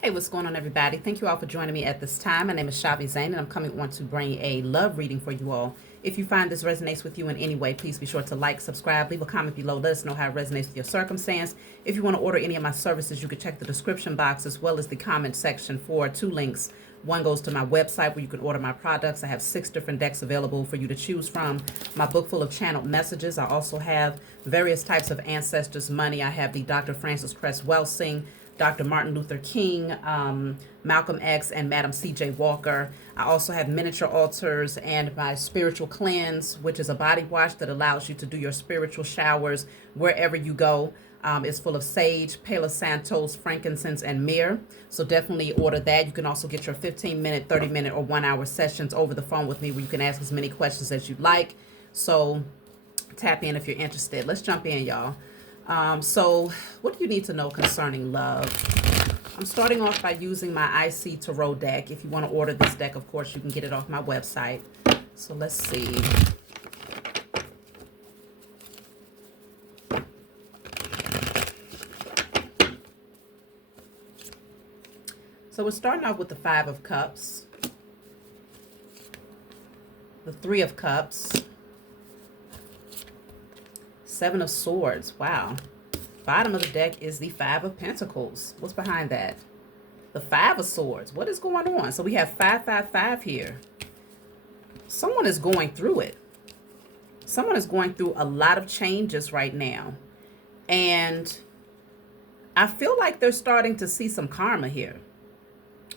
Hey, what's going on, everybody? Thank you all for joining me at this time. My name is Shavi Zane, and I'm coming on to bring a love reading for you all. If you find this resonates with you in any way, please be sure to like, subscribe, leave a comment below. Let us know how it resonates with your circumstance. If you want to order any of my services, you can check the description box as well as the comment section for two links. One goes to my website where you can order my products. I have 6 different decks available for you to choose from. My book full of channeled messages. I also have various types of ancestors' money. I have the Dr. Francis Cress Welsing, Dr. Martin Luther King, Malcolm X, and Madam C.J. Walker. I also have miniature altars and my spiritual cleanse, which is a body wash that allows you to do your spiritual showers wherever you go. It's full of sage, Palo Santos, frankincense, and myrrh. So definitely order that. You can also get your 15-minute, 30-minute, or 1-hour sessions over the phone with me where you can ask as many questions as you like. So tap in if you're interested. Let's jump in, y'all. So what do you need to know concerning love? I'm starting off by using my IC Tarot deck. If you want to order this deck, of course, you can get it off my website. So let's see. So we're starting off with the 5 of Cups, the 3 of Cups, 7 of Swords. Wow. Bottom of the deck is the 5 of Pentacles. What's behind that? The 5 of Swords. What is going on? So we have 555 here. Someone is going through it. Someone is going through a lot of changes right now. And I feel like they're starting to see some karma here.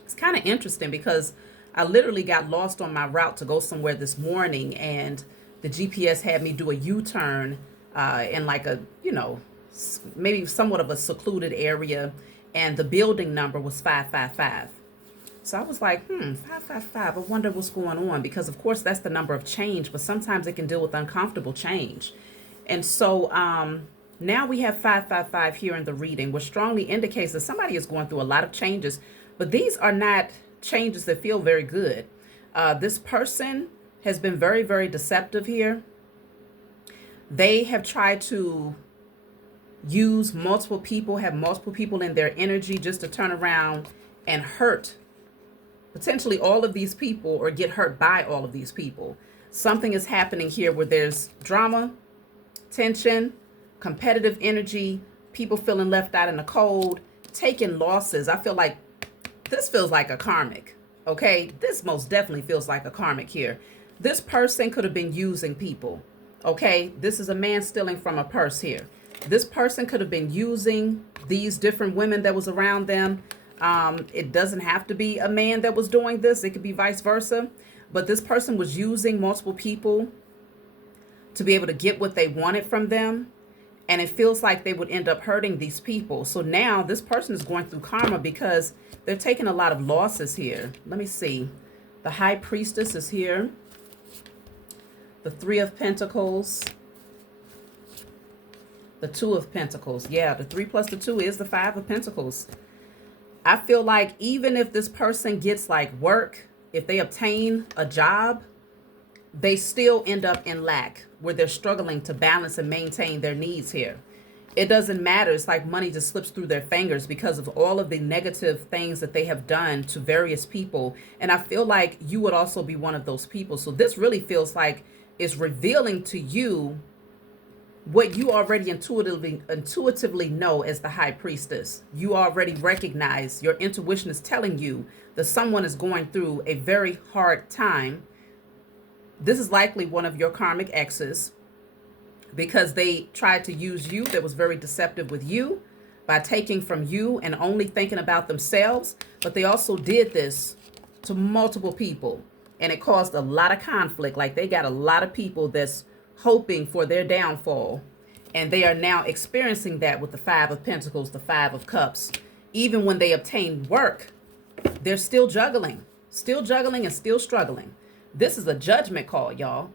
It's kind of interesting because I literally got lost on my route to go somewhere this morning, and the GPS had me do a U-turn in like a, maybe somewhat of a secluded area, and the building number was 555. So I was like, 555, I wonder what's going on, because of course that's the number of change, but sometimes it can deal with uncomfortable change. And so now we have 555 here in the reading, which strongly indicates that somebody is going through a lot of changes, but these are not changes that feel very good. This person has been very, very deceptive here. They have tried to use multiple people, have multiple people in their energy just to turn around and hurt potentially all of these people or get hurt by all of these people. Something is happening here where there's drama, tension, competitive energy, people feeling left out in the cold, taking losses. I feel like this feels like a karmic, okay? This most definitely feels like a karmic here. This person could have been using people, okay? This is a man stealing from a purse here. This person could have been using these different women that was around them. It doesn't have to be a man that was doing this. It could be vice versa. But this person was using multiple people to be able to get what they wanted from them. And it feels like they would end up hurting these people. So now this person is going through karma because they're taking a lot of losses here. Let me see. The High Priestess is here. The 3 of Pentacles. The 2 of Pentacles. Yeah, the 3 plus the 2 is the 5 of Pentacles. I feel like even if this person gets like work, if they obtain a job, they still end up in lack where they're struggling to balance and maintain their needs here. It doesn't matter. It's like money just slips through their fingers because of all of the negative things that they have done to various people. And I feel like you would also be one of those people. So this really feels like it's revealing to you what you already intuitively know as the High Priestess. You already recognize, your intuition is telling you that someone is going through a very hard time. This is likely one of your karmic exes because they tried to use you. That was very deceptive with you by taking from you and only thinking about themselves. But they also did this to multiple people, and it caused a lot of conflict. Like they got a lot of people that's hoping for their downfall, and they are now experiencing that with the 5 of Pentacles, the 5 of Cups. Even when they obtain work, they're still juggling and still struggling. This is a judgment call, y'all.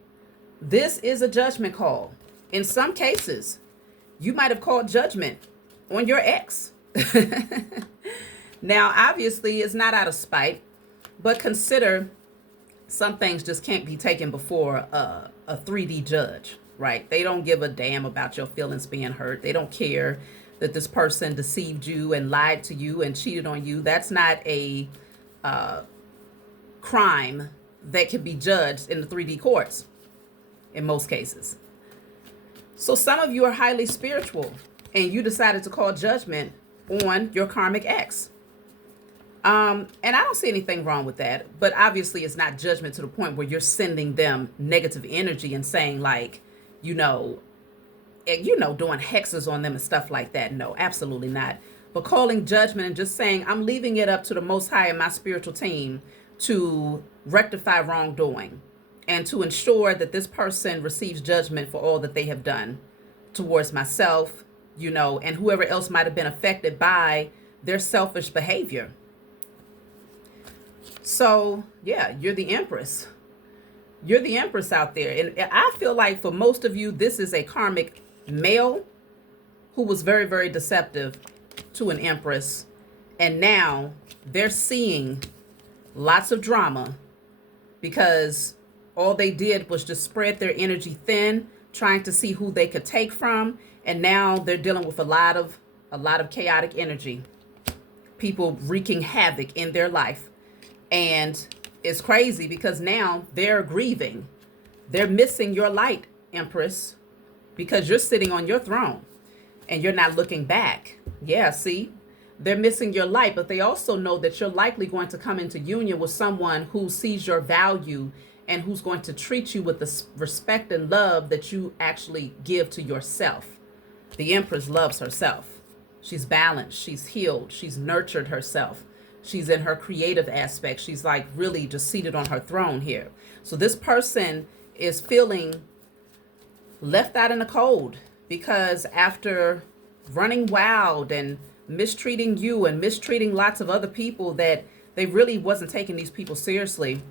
This is a judgment call. In some cases, you might have called judgment on your ex. Now, obviously, it's not out of spite, but consider some things just can't be taken before a 3D judge, right? They don't give a damn about your feelings being hurt. They don't care. that this person deceived you and lied to you and cheated on you. That's not a crime that can be judged in the 3D courts in most cases. So some of you are highly spiritual and you decided to call judgment on your karmic ex. And I don't see anything wrong with that, but obviously it's not judgment to the point where you're sending them negative energy and saying like, doing hexes on them and stuff like that. No, absolutely not. But calling judgment and just saying, I'm leaving it up to the Most High and my spiritual team to rectify wrongdoing and to ensure that this person receives judgment for all that they have done towards myself, and whoever else might have been affected by their selfish behavior. So, yeah, you're the Empress. You're the Empress out there. And I feel like for most of you, this is a karmic male who was very, very deceptive to an Empress. And now they're seeing lots of drama because all they did was just spread their energy thin, trying to see who they could take from. And now they're dealing with a lot of chaotic energy, people wreaking havoc in their life. And it's crazy because now they're grieving. They're missing your light, Empress, because you're sitting on your throne and you're not looking back. Yeah, see, they're missing your light, but they also know that you're likely going to come into union with someone who sees your value and who's going to treat you with the respect and love that you actually give to yourself. The Empress loves herself. She's balanced. She's healed. She's nurtured herself. She's in her creative aspect. She's like really just seated on her throne here. So this person is feeling left out in the cold because after running wild and mistreating you and mistreating lots of other people that they really wasn't taking these people seriously,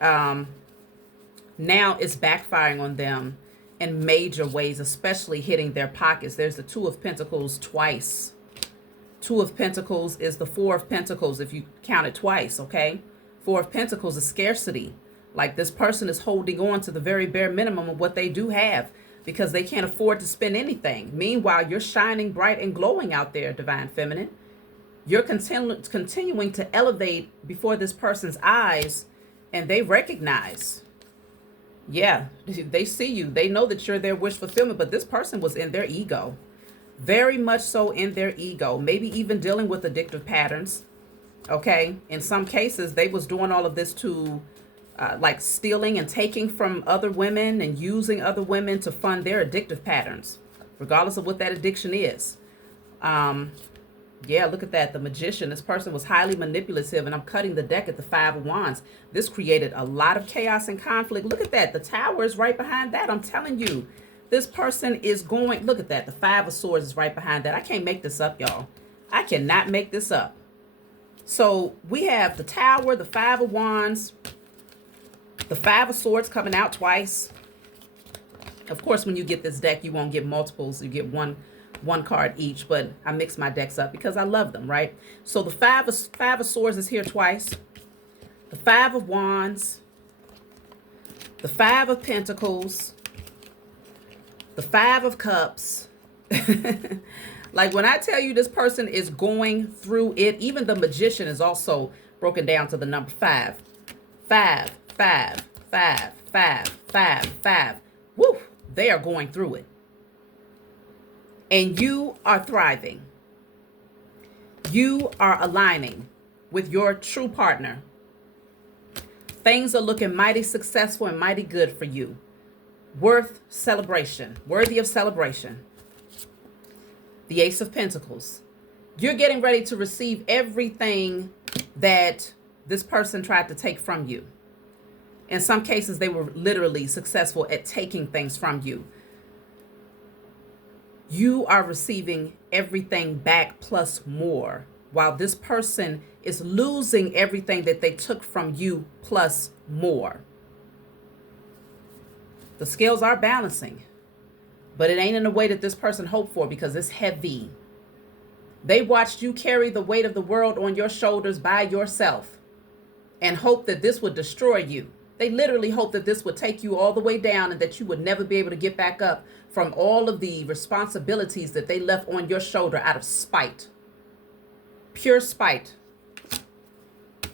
now it's backfiring on them in major ways, especially hitting their pockets. There's the Two of Pentacles twice. Two of Pentacles is the Four of Pentacles if you count it twice, okay? Four of Pentacles is scarcity. Like this person is holding on to the very bare minimum of what they do have because they can't afford to spend anything. Meanwhile, you're shining bright and glowing out there, Divine Feminine. You're continuing to elevate before this person's eyes, and they recognize. Yeah, they see you. They know that you're their wish fulfillment, but this person was in their ego. Very much so in their ego, maybe even dealing with addictive patterns. Okay. In some cases, they was doing all of this to like stealing and taking from other women and using other women to fund their addictive patterns, regardless of what that addiction is. Yeah, look at that. The Magician. This person was highly manipulative, and I'm cutting the deck at the Five of Wands. This created a lot of chaos and conflict. Look at that. The Tower is right behind that. I'm telling you. This person is going, look at that. The Five of Swords is right behind that. I can't make this up, y'all. I cannot make this up. So we have the Tower, the Five of Wands, the Five of Swords coming out twice. Of course, when you get this deck, you won't get multiples. You get one card each, but I mix my decks up because I love them, right? So the Five of Swords is here twice. The Five of Wands, the Five of Pentacles, the Five of Cups. Like when I tell you this person is going through it, even the Magician is also broken down to the number 5. 5, 5, 5, 5, 5, 5. Woo! They are going through it. And you are thriving. You are aligning with your true partner. Things are looking mighty successful and mighty good for you. Worth celebration, worthy of celebration. The Ace of Pentacles. You're getting ready to receive everything that this person tried to take from you. In some cases, they were literally successful at taking things from you. You are receiving everything back plus more, while this person is losing everything that they took from you plus more. The scales are balancing, but it ain't in the way that this person hoped for because it's heavy. They watched you carry the weight of the world on your shoulders by yourself and hoped that this would destroy you. They literally hope that this would take you all the way down and that you would never be able to get back up from all of the responsibilities that they left on your shoulder out of spite. Pure spite.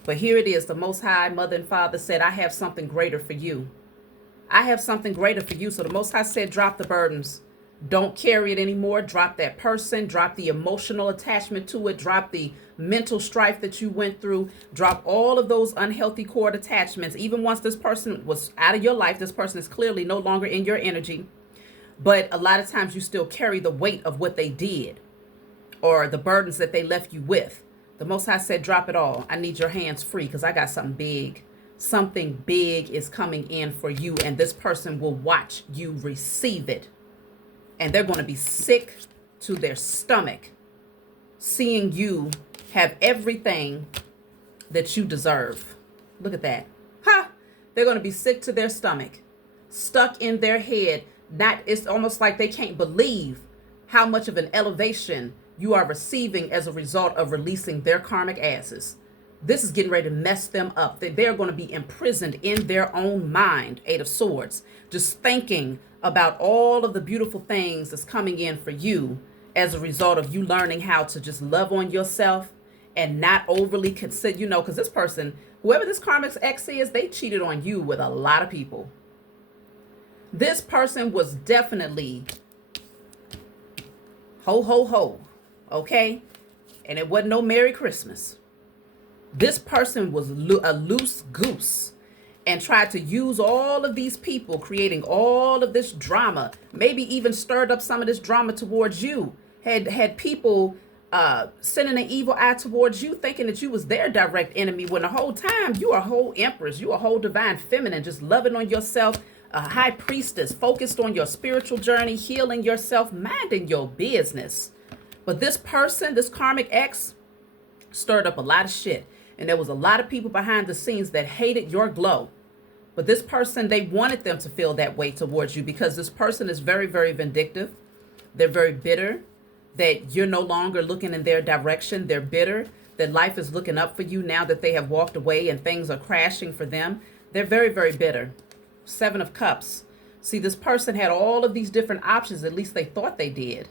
But here it is. The Most High, Mother and Father said, I have something greater for you. I have something greater for you. So the Most High said, drop the burdens. Don't carry it anymore. Drop that person. Drop the emotional attachment to it. Drop the mental strife that you went through. Drop all of those unhealthy cord attachments. Even once this person was out of your life, this person is clearly no longer in your energy. But a lot of times you still carry the weight of what they did or the burdens that they left you with. The Most High said, drop it all. I need your hands free because I got something big. Something big is coming in for you, and this person will watch you receive it. And they're going to be sick to their stomach seeing you have everything that you deserve. Look at that. Ha! They're going to be sick to their stomach, stuck in their head. It's almost like they can't believe how much of an elevation you are receiving as a result of releasing their karmic asses. This is getting ready to mess them up. They're going to be imprisoned in their own mind, Eight of Swords, just thinking about all of the beautiful things that's coming in for you as a result of you learning how to just love on yourself and not overly consider, because this person, whoever this karmic ex is, they cheated on you with a lot of people. This person was definitely ho, ho, ho, okay? And it wasn't no Merry Christmas. This person was a loose goose and tried to use all of these people, creating all of this drama, maybe even stirred up some of this drama towards you, had people sending an evil eye towards you, thinking that you was their direct enemy, when the whole time you are a whole empress, you are a whole divine feminine, just loving on yourself, a high priestess, focused on your spiritual journey, healing yourself, minding your business. But this person, this karmic ex, stirred up a lot of shit. And there was a lot of people behind the scenes that hated your glow. But this person, they wanted them to feel that way towards you because this person is very, very vindictive. They're very bitter that you're no longer looking in their direction. They're bitter that life is looking up for you now that they have walked away and things are crashing for them. They're very, very bitter. Seven of Cups. See, this person had all of these different options, at least they thought they did,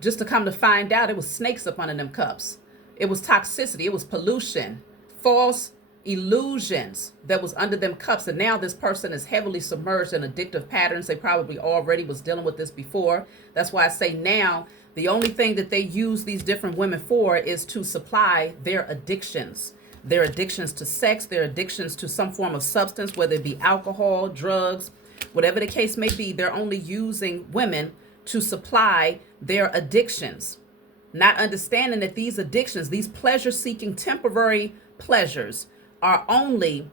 just to come to find out it was snakes up under them cups. It was toxicity. It was pollution. False illusions that was under them cups. And now this person is heavily submerged in addictive patterns. They probably already was dealing with this before. That's why I say now the only thing that they use these different women for is to supply their addictions to sex, their addictions to some form of substance, whether it be alcohol, drugs, whatever the case may be. They're only using women to supply their addictions, not understanding that these addictions, these pleasure-seeking temporary pleasures, are only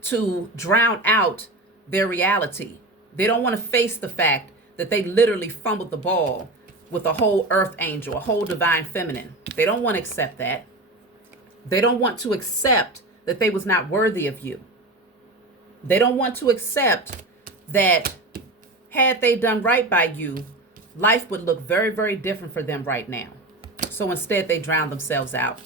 to drown out their reality. They don't want to face the fact that they literally fumbled the ball with a whole earth angel, a whole divine feminine. They don't want to accept that. They don't want to accept that they was not worthy of you. They don't want to accept that had they done right by you, life would look very, very different for them right now. So instead, they drown themselves out.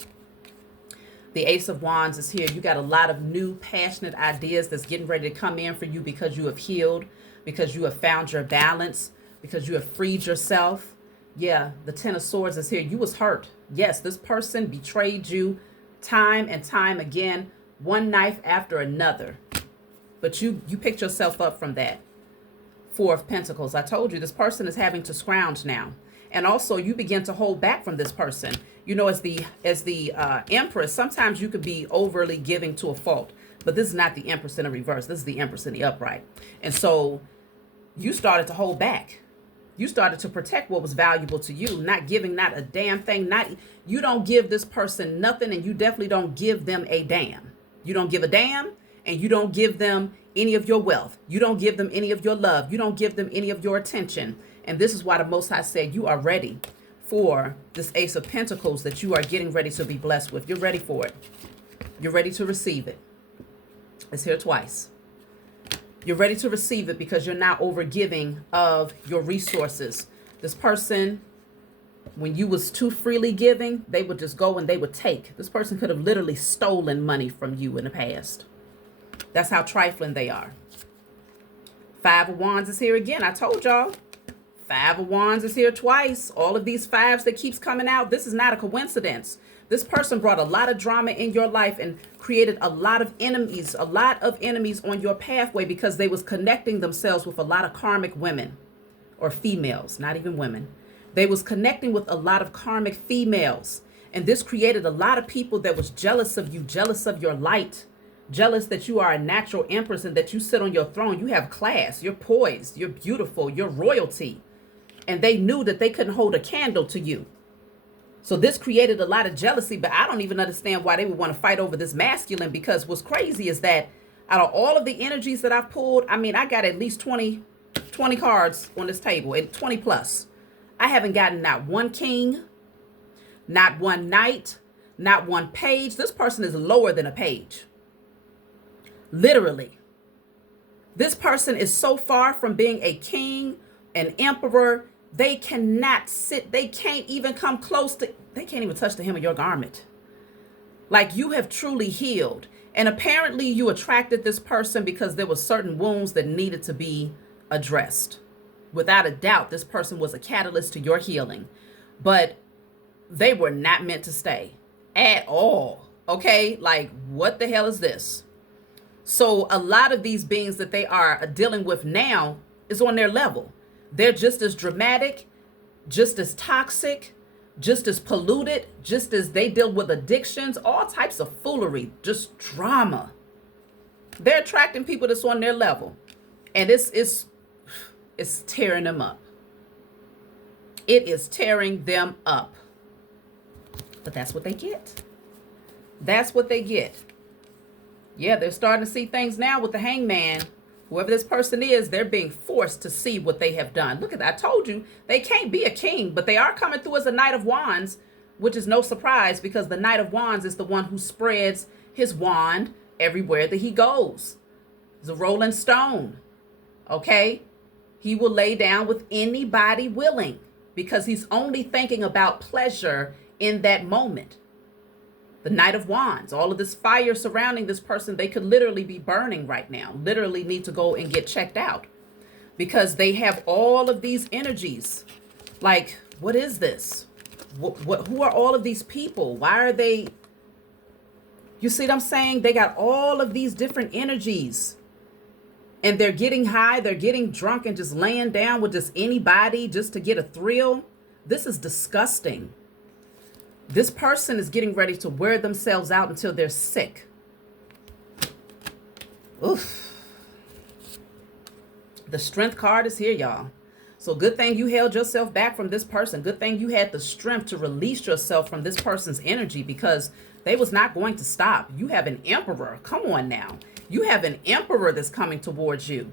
The Ace of Wands is here. You got a lot of new, passionate ideas that's getting ready to come in for you because you have healed, because you have found your balance, because you have freed yourself. Yeah, the Ten of Swords is here. You was hurt. Yes, this person betrayed you time and time again, one knife after another. But you picked yourself up from that. Four of Pentacles. I told you this person is having to scrounge now. And also you begin to hold back from this person. As the Empress, sometimes you could be overly giving to a fault. But this is not the Empress in the reverse. This is the Empress in the upright. And so you started to hold back. You started to protect what was valuable to you, not giving not a damn thing. You don't give this person nothing, and you definitely don't give them a damn. You don't give a damn, and you don't give them any of your wealth. You don't give them any of your love. You don't give them any of your attention. And this is why the Most High said you are ready for this Ace of Pentacles that you are getting ready to be blessed with. You're ready for it. You're ready to receive it. It's here twice. You're ready to receive it because you're not overgiving of your resources. This person, when you was too freely giving, they would just go and they would take. This person could have literally stolen money from you in the past. That's how trifling they are. Five of Wands is here again. I told y'all. Five of Wands is here twice. All of these fives that keeps coming out, this is not a coincidence. This person brought a lot of drama in your life and created a lot of enemies on your pathway because they was connecting themselves with a lot of karmic women or females, not even women. They was connecting with a lot of karmic females. And this created a lot of people that was jealous of you, jealous of your light, jealous that you are a natural empress and that you sit on your throne. You have class, you're poised, you're beautiful, you're royalty. And they knew that they couldn't hold a candle to you. So this created a lot of jealousy, but I don't even understand why they would want to fight over this masculine, because what's crazy is that out of all of the energies that I've pulled, I mean, I got at least 20 cards on this table, and 20 plus. I haven't gotten not one king, not one knight, not one page. This person is lower than a page. Literally. This person is so far from being a king, an emperor. They cannot sit. They can't even come close to, they can't even touch the hem of your garment. Like, you have truly healed. And apparently you attracted this person because there were certain wounds that needed to be addressed. Without a doubt, this person was a catalyst to your healing. But they were not meant to stay at all. Okay? Like, what the hell is this? So a lot of these beings that they are dealing with now is on their level. They're just as dramatic, just as toxic, just as polluted, just as they deal with addictions, all types of foolery, just drama. They're attracting people that's on their level. And it's tearing them up. It is tearing them up. But that's what they get. That's what they get. Yeah, they're starting to see things now with the Hangman. Whoever this person is, they're being forced to see what they have done. Look at that. I told you, they can't be a king, but they are coming through as a Knight of Wands, which is no surprise because the Knight of Wands is the one who spreads his wand everywhere that he goes. He's a rolling stone, okay? He will lay down with anybody willing because he's only thinking about pleasure in that moment. The Knight of Wands, all of this fire surrounding this person, they could literally be burning right now, literally need to go and get checked out because they have all of these energies. Like, what is this? Who are all of these people? Why are they, you see what I'm saying? They got all of these different energies and they're getting high, they're getting drunk and just laying down with just anybody just to get a thrill. This is disgusting. This person is getting ready to wear themselves out until they're sick. Oof. The Strength card is here, y'all. So good thing you held yourself back from this person. Good thing you had the strength to release yourself from this person's energy because they was not going to stop. You have an Emperor. Come on now. You have an Emperor that's coming towards you.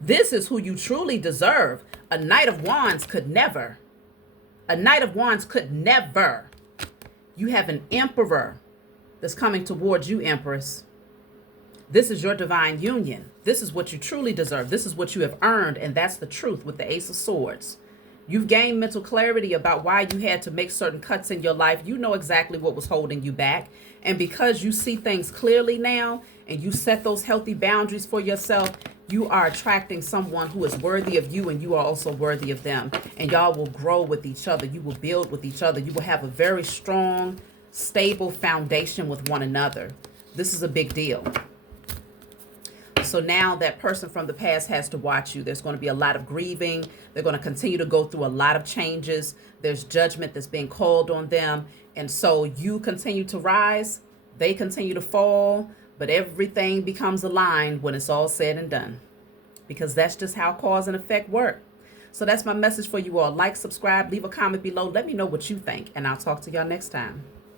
This is who you truly deserve. A Knight of Wands could never. A Knight of Wands could never. You have an Emperor that's coming towards you, Empress. This is your divine union. This is what you truly deserve. This is what you have earned, and that's the truth with the Ace of Swords. You've gained mental clarity about why you had to make certain cuts in your life. You know exactly what was holding you back. And because you see things clearly now, and you set those healthy boundaries for yourself, you are attracting someone who is worthy of you, and you are also worthy of them. And y'all will grow with each other. You will build with each other. You will have a very strong, stable foundation with one another. This is a big deal. So now that person from the past has to watch you. There's going to be a lot of grieving. They're going to continue to go through a lot of changes. There's judgment that's being called on them. And so you continue to rise. They continue to fall. But everything becomes aligned when it's all said and done. Because that's just how cause and effect work. So that's my message for you all. Like, subscribe, leave a comment below. Let me know what you think. And I'll talk to y'all next time.